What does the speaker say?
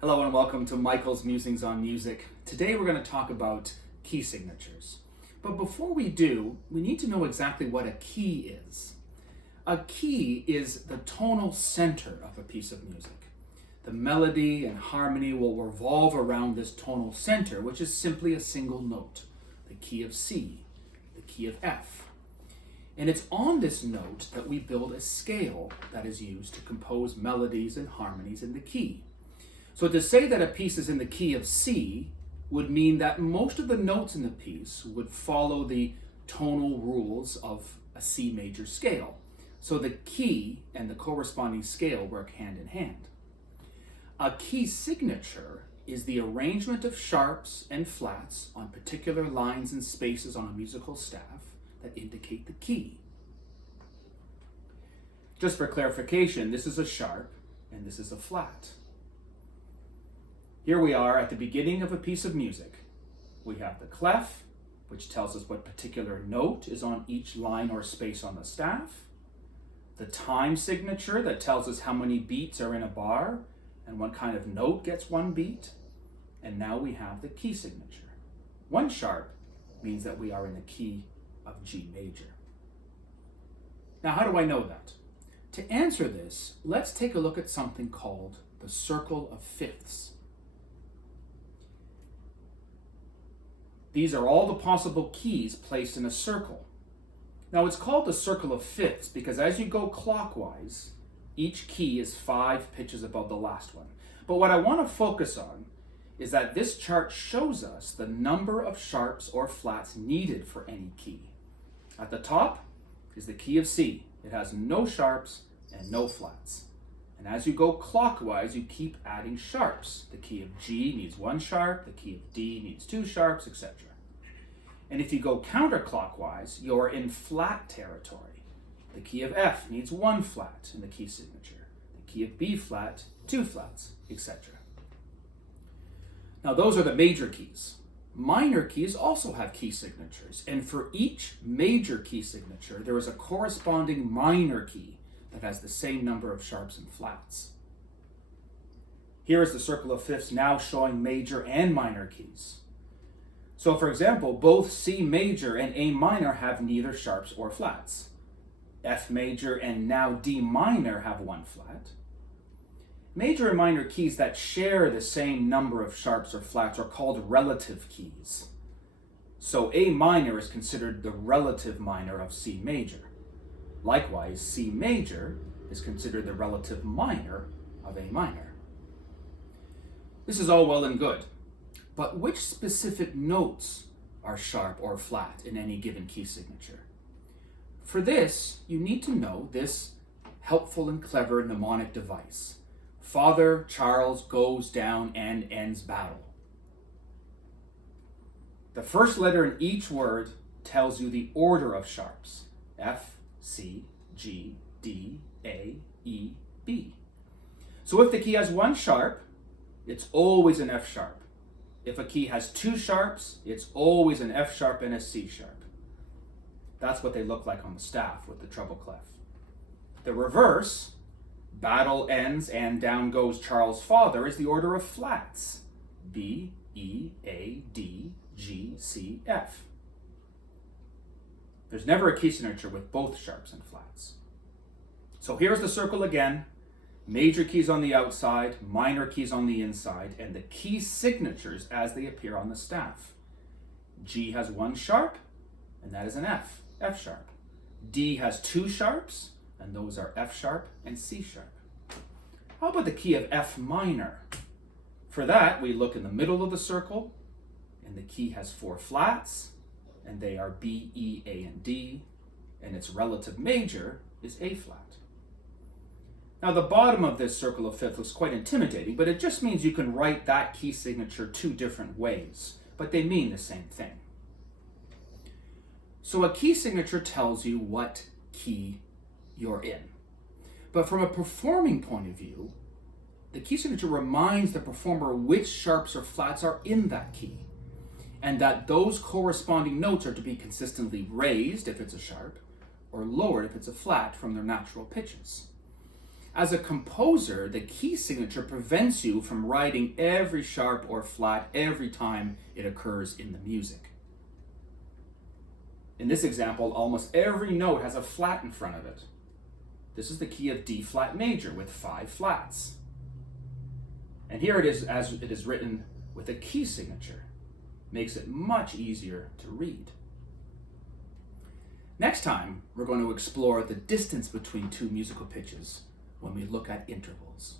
Hello and welcome to Michael's Musings on Music. Today we're going to talk about key signatures. But before we do, we need to know exactly what a key is. A key is the tonal center of a piece of music. The melody and harmony will revolve around this tonal center, which is simply a single note, the key of C, the key of F. And it's on this note that we build a scale that is used to compose melodies and harmonies in the key. So to say that a piece is in the key of C would mean that most of the notes in the piece would follow the tonal rules of a C major scale. So the key and the corresponding scale work hand in hand. A key signature is the arrangement of sharps and flats on particular lines and spaces on a musical staff that indicate the key. Just for clarification, this is a sharp and this is a flat. Here we are at the beginning of a piece of music. We have the clef, which tells us what particular note is on each line or space on the staff. The time signature that tells us how many beats are in a bar and what kind of note gets one beat. And now we have the key signature. One sharp means that we are in the key of G major. Now, how do I know that? To answer this, let's take a look at something called the circle of fifths. These are all the possible keys placed in a circle. Now it's called the circle of fifths because as you go clockwise, each key is 5 pitches above the last one. But what I want to focus on is that this chart shows us the number of sharps or flats needed for any key. At the top is the key of C. It has no sharps and no flats. And as you go clockwise, you keep adding sharps. The key of G needs 1 sharp, the key of D needs 2 sharps, etc. And if you go counterclockwise, you're in flat territory. The key of F needs 1 flat in the key signature. The key of B flat, 2 flats, etc. Now those are the major keys. Minor keys also have key signatures, and for each major key signature, there is a corresponding minor key that has the same number of sharps and flats. Here is the circle of fifths now showing major and minor keys. So for example, both C major and A minor have neither sharps or flats. F major and now D minor have 1 flat. Major and minor keys that share the same number of sharps or flats are called relative keys. So A minor is considered the relative minor of C major. Likewise, C major is considered the relative minor of A minor. This is all well and good, but which specific notes are sharp or flat in any given key signature? For this, you need to know this helpful and clever mnemonic device. Father Charles goes down and ends battle. The first letter in each word tells you the order of sharps. F, C, G, D, A, E, B. So if the key has 1 sharp, it's always an F sharp. If a key has 2 sharps, it's always an F sharp and a C sharp. That's what they look like on the staff with the treble clef. The reverse, battle ends and down goes Charles' father, is the order of flats. B, E, A, D, G, C, F. There's never a key signature with both sharps and flats. So here's the circle again. Major keys on the outside, minor keys on the inside, and the key signatures as they appear on the staff. G has 1 sharp, and that is an F, F sharp. D has 2 sharps, and those are F sharp and C sharp. How about the key of F minor? For that, we look in the middle of the circle, and the key has 4 flats, and they are B, E, A, and D, and its relative major is A flat. Now the bottom of this circle of fifths looks quite intimidating, but it just means you can write that key signature 2 different ways, but they mean the same thing. So a key signature tells you what key you're in. But from a performing point of view, the key signature reminds the performer which sharps or flats are in that key, and that those corresponding notes are to be consistently raised if it's a sharp, or lowered if it's a flat from their natural pitches. As a composer, the key signature prevents you from writing every sharp or flat every time it occurs in the music. In this example, almost every note has a flat in front of it. This is the key of D flat major with 5 flats. And here it is as it is written with a key signature. Makes it much easier to read. Next time, we're going to explore the distance between two musical pitches when we look at intervals.